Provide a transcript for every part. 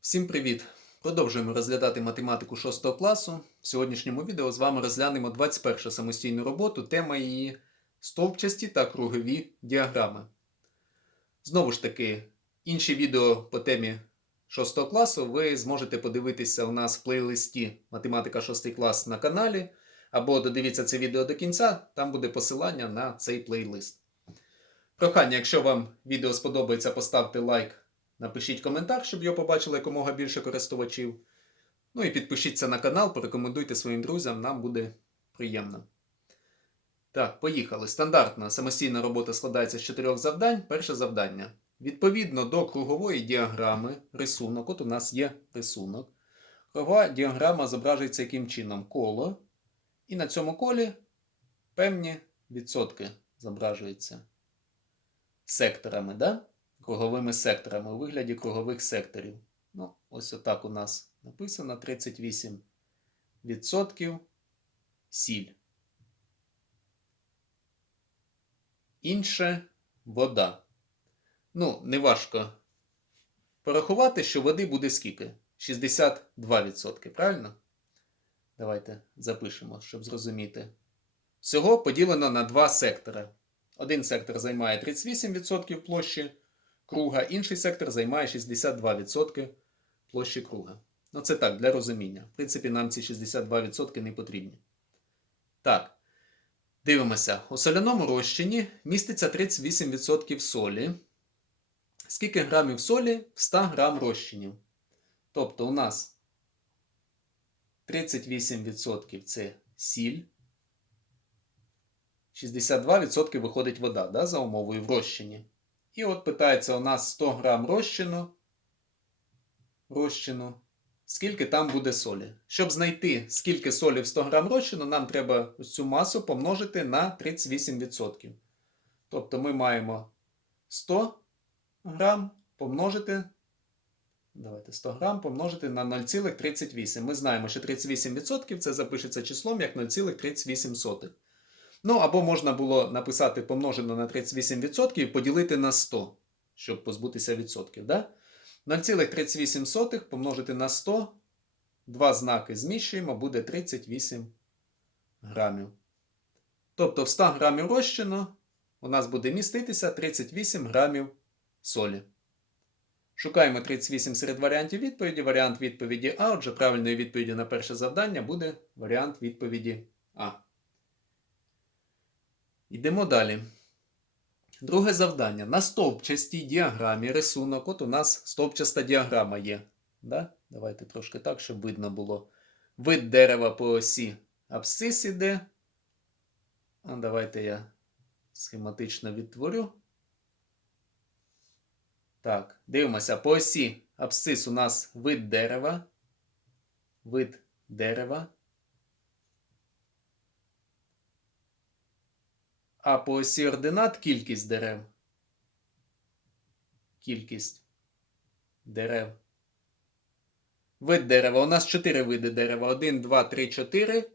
Всім привіт! Продовжуємо розглядати математику 6 класу. В сьогоднішньому відео з вами розглянемо 21 самостійну роботу, тема її стовпчасті та кругові діаграми. Знову ж таки, інші відео по темі 6 класу ви зможете подивитися у нас в плейлисті Математика 6 клас на каналі, або додивіться це відео до кінця, там буде посилання на цей плейлист. Прохання, якщо вам відео сподобається, поставте лайк. Напишіть коментар, щоб його побачили якомога більше користувачів. Ну і підпишіться на канал, порекомендуйте своїм друзям, нам буде приємно. Так, поїхали. Стандартна самостійна робота складається з чотирьох завдань. Перше завдання. Відповідно до кругової діаграми, рисунок, от у нас є рисунок. Кругова діаграма зображується яким чином? Коло. І на цьому колі певні відсотки зображуються секторами. Да? Круговими секторами у вигляді кругових секторів. Ну, ось отак у нас написано 38% сіль. Інше вода. Ну, неважко порахувати, що води буде скільки? 62%, правильно? Давайте запишемо, щоб зрозуміти. Всього поділено на два сектори. Один сектор займає 38% площі круга, інший сектор займає 62% площі круга. Ну, це так, для розуміння. В принципі, нам ці 62% не потрібні. Так. Дивимося. У соляному розчині міститься 38% солі. Скільки грамів солі в 100 грам розчинів? Тобто у нас 38% це сіль. 62% виходить вода да, за умовою в розчині. І от питається у нас 100 грам розчину. розчину. Скільки там буде солі? Щоб знайти, скільки солі в 100 грам розчину, нам треба цю масу помножити на 38%. Тобто ми маємо 100 грам помножити. Давайте 100 грам помножити на 0,38. Ми знаємо, що 38% це запишеться числом як 0,38. Ну, або можна було написати помножено на 38% і поділити на 100, щоб позбутися відсотків. Да? 0,38 помножити на 100. Два знаки зміщуємо, буде 38 грамів. Тобто в 100 грамів розчину у нас буде міститися 38 грамів солі. Шукаємо 38 серед варіантів відповіді. Варіант відповіді А. Отже, правильною відповіддю на перше завдання буде варіант відповіді А. Йдемо далі. Друге завдання. На стовпчастій діаграмі рисунок. От у нас стовпчаста діаграма є. Да? Давайте трошки так, щоб видно було. Вид дерева по осі абсцис іде. А давайте я схематично відтворю. Так, дивимося. По осі абсцис у нас вид дерева. Вид дерева. А по осі ординат кількість дерев. Кількість дерев. Вид дерева. У нас 4 види дерева. 1, 2, 3, 4.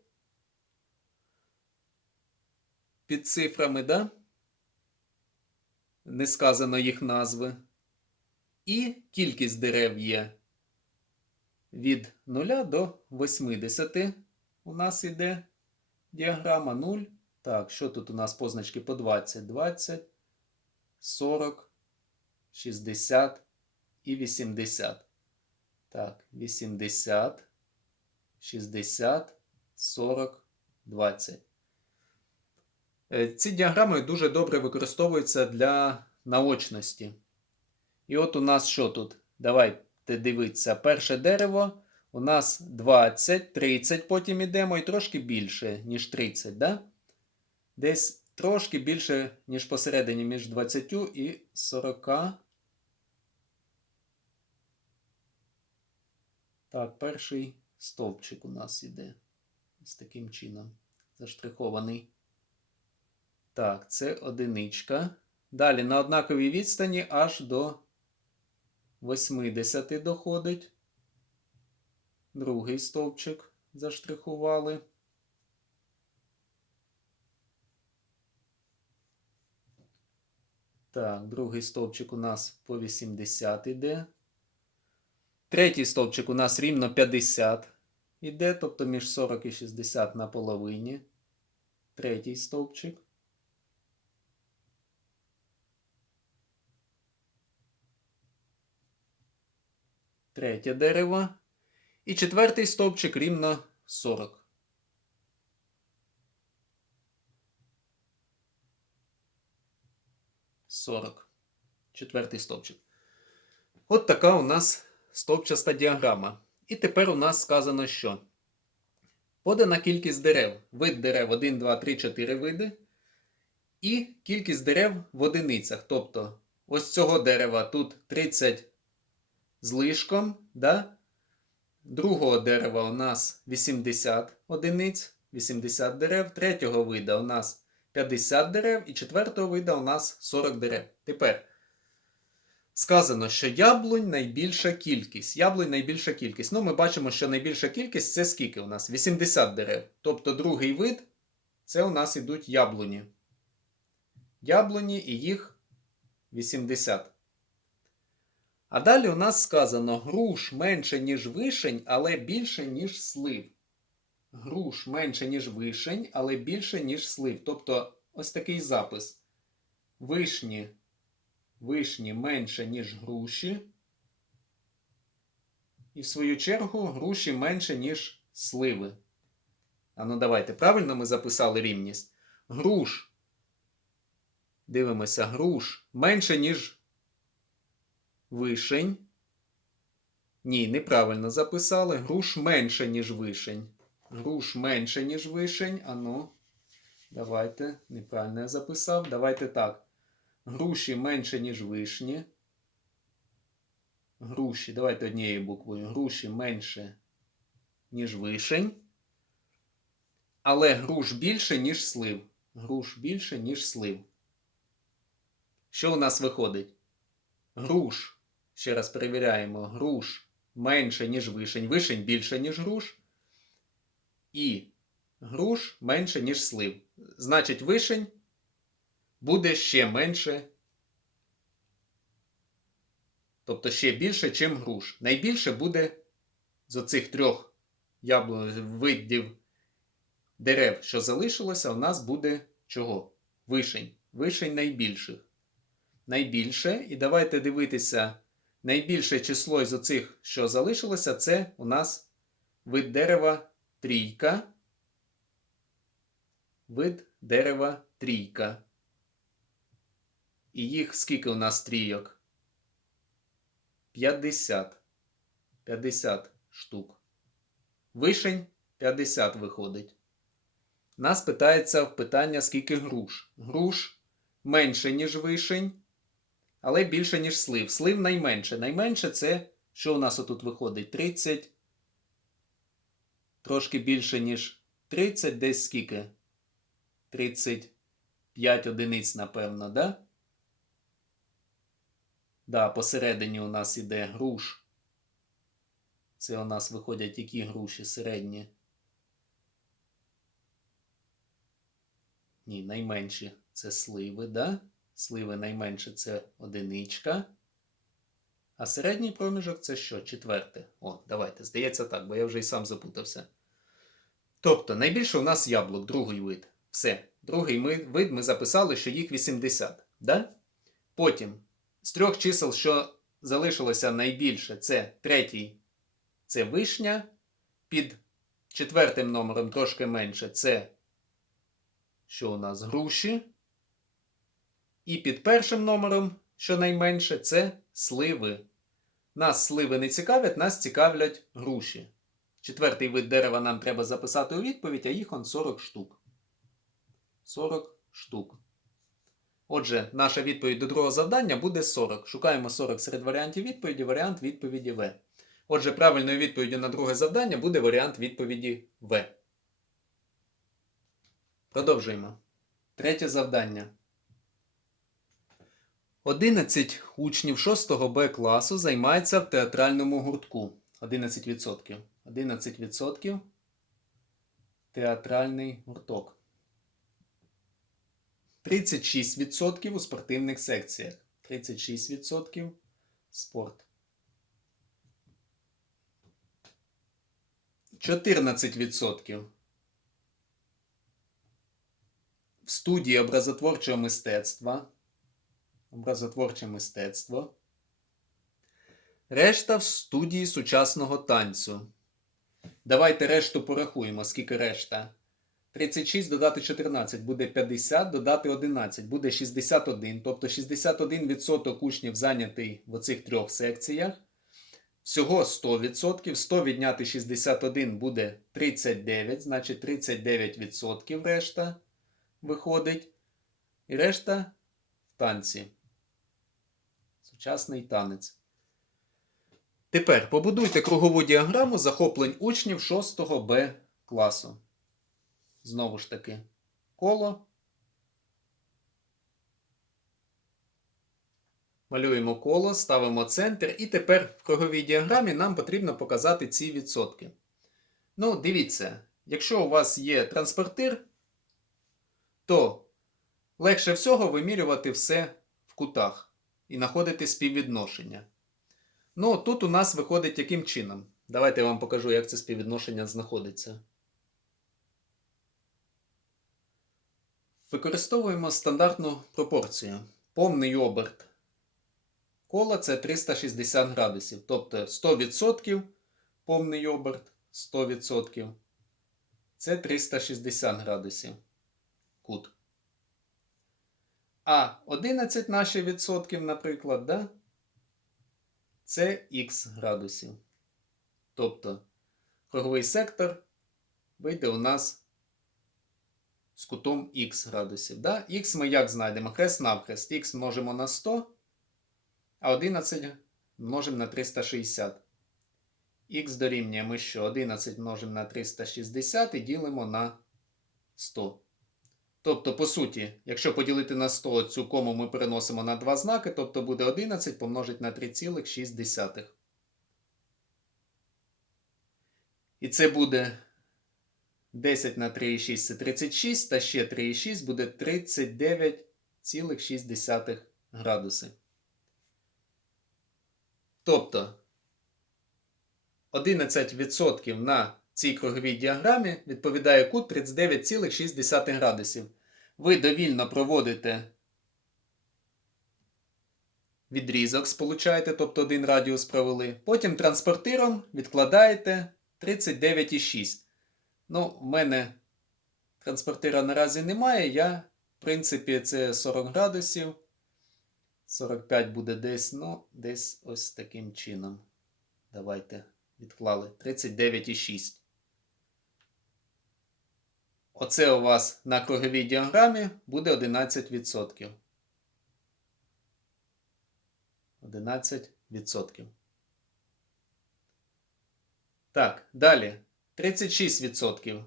Під цифрами, да? Не сказано їх назви. І кількість дерев є від 0 до 80. У нас іде діаграма 0. Так, що тут у нас позначки по 20? 20, 40, 60 і 80. Так, 80, 60, 40, 20. Ці діаграми дуже добре використовуються для наочності. І от у нас що тут? Давайте дивитися. Перше дерево у нас 20, 30, потім йдемо і трошки більше, ніж 30, да? Десь трошки більше, ніж посередині між 20 і 40. Так, перший стовпчик у нас іде. З таким чином. Заштрихований. Так, це одиничка. Далі на однаковій відстані аж до 80 доходить. Другий стовпчик заштрихували. Так, другий стовпчик у нас по 80 іде. Третій стовпчик у нас рівно 50 іде, тобто між 40 і 60 на половині. Третій стовпчик. Третє дерево. І четвертий стовпчик рівно 40. Сорок. Четвертий стовпчик. От така у нас стовпчаста діаграма. І тепер у нас сказано, що подана кількість дерев. Вид дерев 1, 2, 3, 4 види. І кількість дерев в одиницях. Тобто, ось цього дерева тут 30 з лишком. Да? Другого дерева у нас 80 одиниць, 80 дерев. Третього вида у нас 50 дерев. І четвертого вида у нас 40 дерев. Тепер. Сказано, що яблунь найбільша кількість. Яблунь найбільша кількість. Ну, ми бачимо, що найбільша кількість це скільки у нас? 80 дерев. Тобто другий вид це у нас ідуть яблуні. Яблуні і їх 80. А далі у нас сказано груш менше, ніж вишень, але більше, ніж слив. Груш менше, ніж вишень, але більше, ніж слив. Тобто ось такий запис. Вишні вишні менше, ніж груші. І в свою чергу груші менше, ніж сливи. А ну давайте, правильно ми записали рівність. Груш. Дивимося, груш менше, ніж вишень. Ні, неправильно записали. Груш менше, ніж вишень. Груш менше, ніж вишень. А ну, давайте. Неправильно я записав. Давайте так. Груші менше, ніж вишні. Груші, давайте однією буквою. Груші менше, ніж вишень. Але груш більше, ніж слив. Груш більше, ніж слив. Що у нас виходить? Груш. Ще раз перевіряємо. Груш менше, ніж вишень. Вишень більше, ніж груш. І груш менше, ніж слив. Значить, вишень буде ще менше. Тобто ще більше, чим груш. Найбільше буде з оцих трьох видів дерев, що залишилося, у нас буде чого? Вишень. Вишень найбільших. Найбільше. І давайте дивитися, найбільше число із оцих, що залишилося, це у нас вид дерева трійка. Вид дерева трійка. І їх скільки у нас трійок? 50. 50 штук. Вишень 50 виходить. Нас питається в питання, скільки груш. Груш менше, ніж вишень, але більше, ніж слив. Слив найменше. Найменше це, що у нас отут виходить? 30. Трошки більше, ніж 30, десь скільки? 35 одиниць, напевно, да? Да, посередині у нас іде груш. Це у нас виходять які груші середні. Ні, найменші це сливи, да? Сливи найменше це одиничка. А середній проміжок це що? Четверте. О, давайте. Здається так, бо я вже і сам запутався. Тобто, найбільше у нас яблук, другий вид. Все. Другий вид ми записали, що їх 80. Да? Потім. З трьох чисел, що залишилося найбільше, це третій це вишня. Під четвертим номером трошки менше це що у нас груші. І під першим номером, що найменше, це сливи. Нас сливи не цікавлять, нас цікавлять груші. Четвертий вид дерева нам треба записати у відповідь, а їх он 40 штук. 40 штук. Отже, наша відповідь до другого завдання буде 40. Шукаємо 40 серед варіантів відповіді, варіант відповіді В. Отже, правильною відповіддю на друге завдання буде варіант відповіді В. Продовжуємо. Третє завдання. 11 учнів 6 Б класу займаються в театральному гуртку. 11%. 11% театральний гурток. 36% у спортивних секціях. 36% спорт. 14%. В студії образотворчого мистецтва. Образотворче мистецтво. Решта в студії сучасного танцю. Давайте решту порахуємо, скільки решта. 36 додати 14 буде 50, додати 11 буде 61. Тобто 61% учнів зайнятий в оцих трьох секціях. Всього 100%. 100 відняти 61 буде 39, значить 39% решта виходить. І решта в танці. Сучасний танець. Тепер побудуйте кругову діаграму захоплень учнів 6 Б класу. Знову ж таки, коло. Малюємо коло, ставимо центр. І тепер в круговій діаграмі нам потрібно показати ці відсотки. Ну, дивіться, якщо у вас є транспортир, то легше всього вимірювати все в кутах і знаходити співвідношення. Ну, тут у нас виходить яким чином. Давайте я вам покажу, як це співвідношення знаходиться. Використовуємо стандартну пропорцію. Повний оберт кола це 360 градусів. Тобто 100% повний оберт 100%. Це 360 градусів кут. А 11 наші відсотків, наприклад, да? це х градусів. Тобто круговий сектор вийде у нас з кутом х градусів. Да? Х ми як знайдемо? Хрест навхрест. Х множимо на 100, а 11 множимо на 360. Х дорівнює ми що? 11 множимо на 360 і ділимо на 100. Тобто, по суті, якщо поділити на 100 цю кому ми переносимо на два знаки, тобто буде 11 помножить на 3,6. І це буде 10 на 3,6 це 36, та ще 3,6 буде 39,6 градуси. Тобто 11% на цій круговій діаграмі відповідає кут 39,6 градусів. Ви довільно проводите відрізок, сполучаєте, тобто один радіус провели. Потім транспортиром відкладаєте 39,6. Ну, в мене транспортира наразі немає. Я, в принципі, це 40 градусів. 45 буде десь, ну, десь ось таким чином. Давайте відклали 39,6. Оце у вас на круговій діаграмі буде 11%. 11%. Так, далі. 36%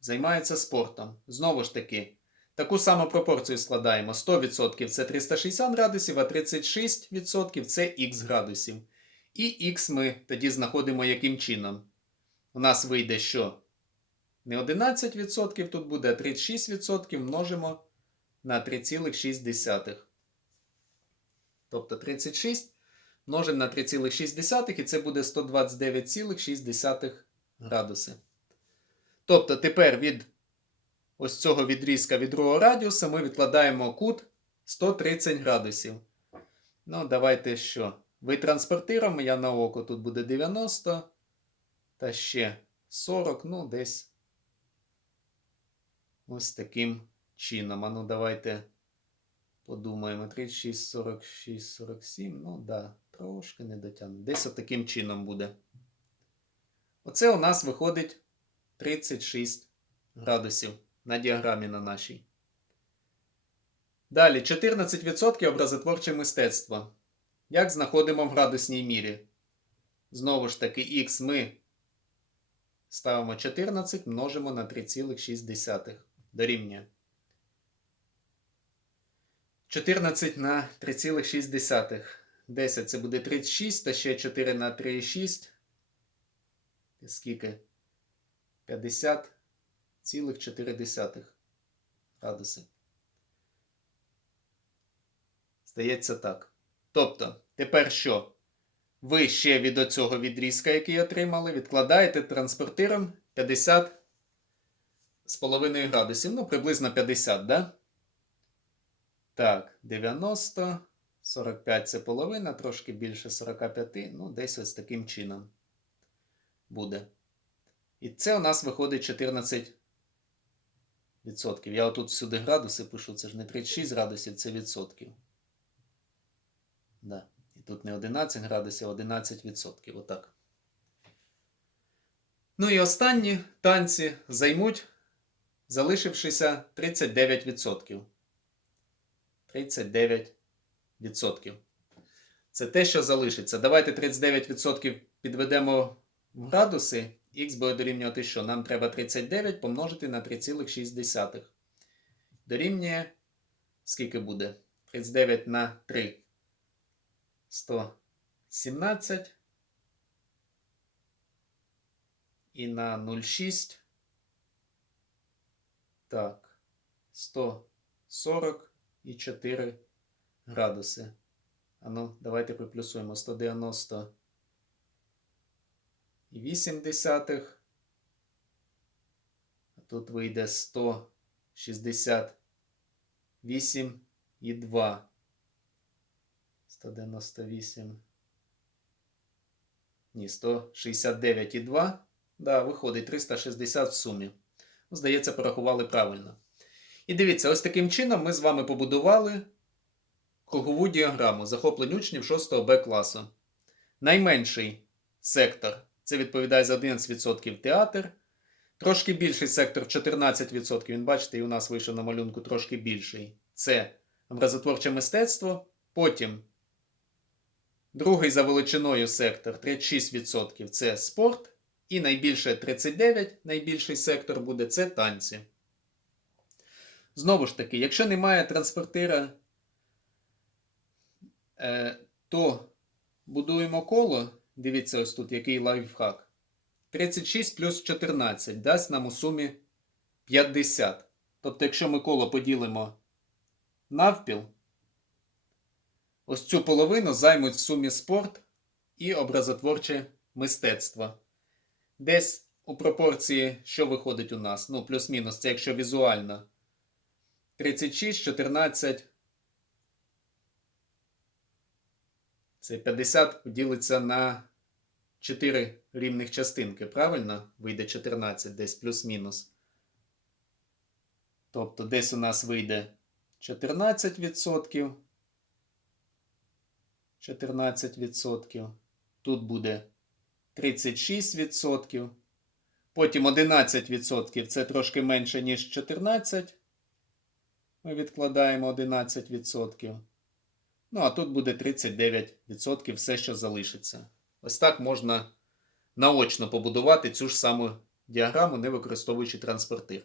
займаються спортом. Знову ж таки, таку саму пропорцію складаємо. 100% це 360 градусів, а 36% це х градусів. І х ми тоді знаходимо яким чином. У нас вийде, що не 11% тут буде, а 36% множимо на 3,6. Тобто 36 множимо на 3,6 і це буде 129,6 градуси. Тобто тепер від ось цього відрізка від другого радіуса ми відкладаємо кут 130 градусів. Ну, давайте що? Витранспортируємо, я на око тут буде 90. Та ще 40, ну, десь ось таким чином. А ну, давайте подумаємо. 36, 46, 47. Ну, да, трошки не дотягну. Десь отаким чином буде. Оце у нас виходить 36 градусів на діаграмі на нашій. Далі 14% образотворче мистецтво. Як знаходимо в градусній мірі? Знову ж таки, х ми ставимо 14, множимо на 3,6 дорівнює. 14 на 3,6. 10 це буде 36, та ще 4 на 3,6 скільки? 50,4 градуси. Здається так. Тобто, тепер що? ви ще від оцього відрізка, який отримали, відкладаєте транспортиром 50 з половиною градусів. Ну, приблизно 50, да? Так, 90, 45 це половина, трошки більше 45, ну, десь ось таким чином буде. І це у нас виходить 14 відсотків. Я отут всюди градуси пишу, це ж не 36 градусів, це відсотків. Да. І тут не 11 градусів, а 11 відсотків. Отак. Ну і останні танці займуть, залишившися 39 відсотків. 39 відсотків. Це те, що залишиться. Давайте 39% підведемо в градуси. Х буде дорівнювати що? Нам треба 39 помножити на 3,6. Дорівнює. Скільки буде? 39 на 3. 117. І на 0,6. Так. 144 градуси. А ну, давайте приплюсуємо 190 і 8 десятих. А тут вийде 168 і 2. 198. Ні, 169 і 2. Да, виходить 360 в сумі. Здається, порахували правильно. І дивіться, ось таким чином ми з вами побудували кругову діаграму захоплень учнів 6 Б класу. Найменший сектор це відповідає за 11% театр. Трошки більший сектор 14%. Він бачите, і у нас вийшов на малюнку трошки більший. Це образотворче мистецтво. Потім другий за величиною сектор 36% це спорт. І найбільше 39, найбільший сектор буде це танці. Знову ж таки, якщо немає транспортира, е, то будуємо коло. Дивіться, ось тут який лайфхак. 36 плюс 14 дасть нам у сумі 50. Тобто, якщо ми коло поділимо навпіл, ось цю половину займуть в сумі спорт і образотворче мистецтво. Десь у пропорції, що виходить у нас? Ну, плюс-мінус, це якщо візуально. 36, 14. Це 50 поділиться на 4 рівних частинки. Правильно? Вийде 14, десь плюс-мінус. Тобто десь у нас вийде 14%. 14%. Тут буде 36%. Потім 11% це трошки менше, ніж 14%. Ми відкладаємо 11%. Ну, а тут буде 39% все, що залишиться. Ось так можна наочно побудувати цю ж саму діаграму, не використовуючи транспортир.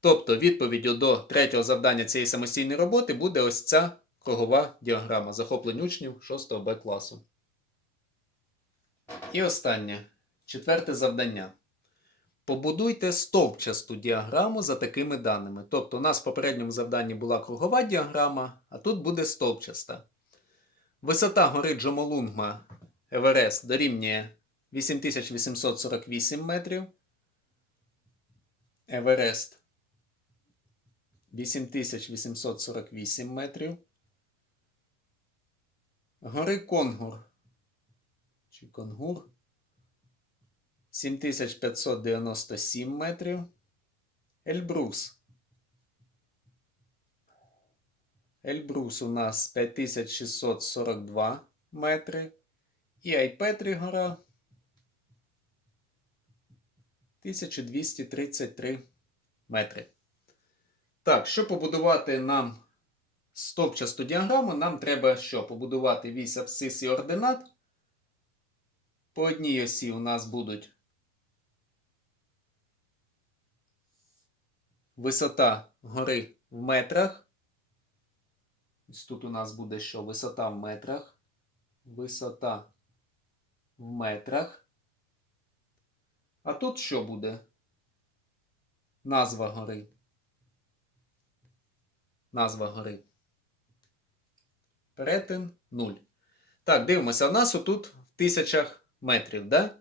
Тобто, відповіддю до третього завдання цієї самостійної роботи буде ось ця кругова діаграма захоплень учнів 6 Б класу. І останнє, четверте завдання. Побудуйте стовпчасту діаграму за такими даними. Тобто, у нас в попередньому завданні була кругова діаграма, а тут буде стовпчаста. Висота гори Джомолунгма Еверест дорівнює 8848 метрів. Еверест 8848 метрів. Гори Конгур. Чи Конгур 7597 метрів. Ельбрус. Ельбрус у нас 5642 метри. І Айпетрі гора 1233 метри. Так, щоб побудувати нам стовпчасту діаграму, нам треба що? Побудувати вісь абсцис і ординат. По одній осі у нас будуть висота гори в метрах. Ось тут у нас буде що? Висота в метрах. Висота в метрах. А тут що буде? Назва гори. Назва гори. Перетин 0. Так, дивимося, у нас отут в тисячах метрів, да?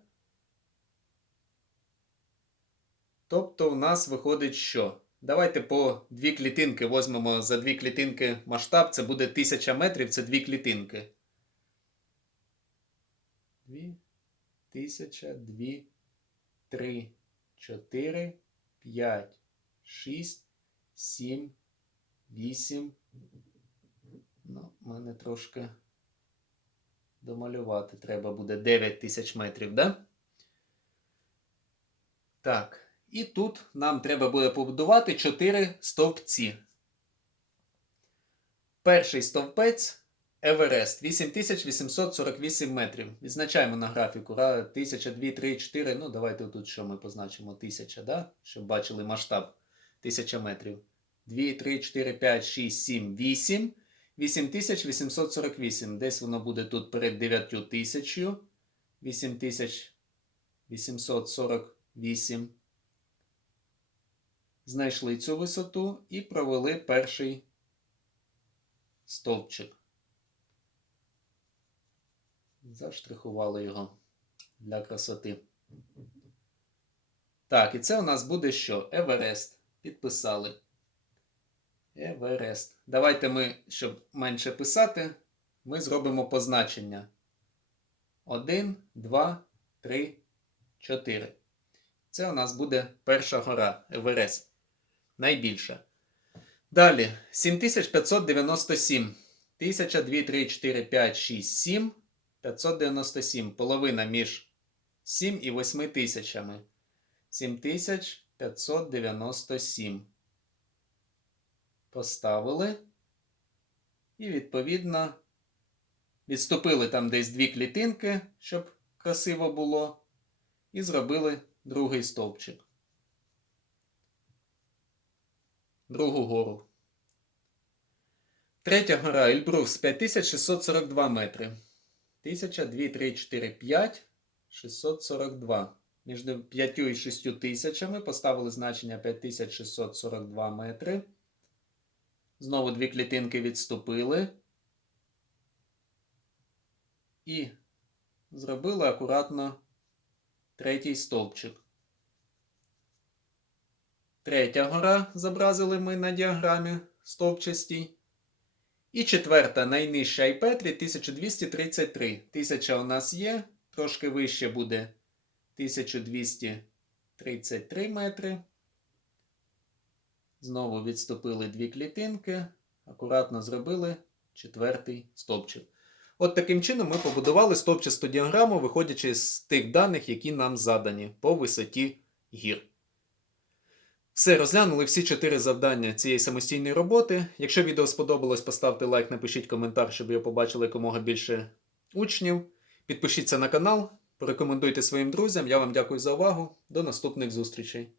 Тобто у нас виходить що? Давайте по дві клітинки возьмемо за дві клітинки масштаб. Це буде 1000 метрів, це дві клітинки. Дві, тисяча, дві, три, чотири, п'ять, шість, сім, вісім. Ну, мене трошки домалювати треба буде 9 тисяч метрів, да? Так. І тут нам треба буде побудувати 4 стовпці. Перший стовпець Еверест 8848 метрів. Відзначаємо на графіку. 1000, 2, 3, 4. Ну, давайте тут що ми позначимо 1000, да? щоб бачили масштаб 1000 метрів. 2, 3, 4, 5, 6, 7, 8. 8848. Десь воно буде тут перед 9000. 8848. Знайшли цю висоту і провели перший стовпчик. Заштрихували його для красоти. Так, і це у нас буде що? Еверест. Підписали. Еверест. Давайте ми, щоб менше писати, ми зробимо позначення. 1, 2, 3, 4. Це у нас буде перша гора Еверест. Найбільша. Далі 7597. 1000, 2, 3, 4, 5, 6, 7. 597. Половина між 7 і 8 тисячами. 7597. Поставили. І, відповідно, відступили там десь дві клітинки, щоб красиво було. І зробили другий стовпчик. Другу гору. Третя гора Ельбрус 5642 метри. 1000, 2, 3, 4, 5, 642. Між 5 і 6 тисячами поставили значення 5642 метри. Знову дві клітинки відступили. І зробили акуратно третій стовпчик. Третя гора зобразили ми на діаграмі стовпчастій. І четверта найнижча Айпетрі 1233. 1000 у нас є, трошки вище буде 1233 метри. Знову відступили дві клітинки, акуратно зробили четвертий стовпчик. От таким чином ми побудували стовпчасту діаграму, виходячи з тих даних, які нам задані по висоті гір. Все, розглянули всі чотири завдання цієї самостійної роботи. Якщо відео сподобалось, поставте лайк, напишіть коментар, щоб його побачили якомога більше учнів. Підпишіться на канал, порекомендуйте своїм друзям. Я вам дякую за увагу. До наступних зустрічей!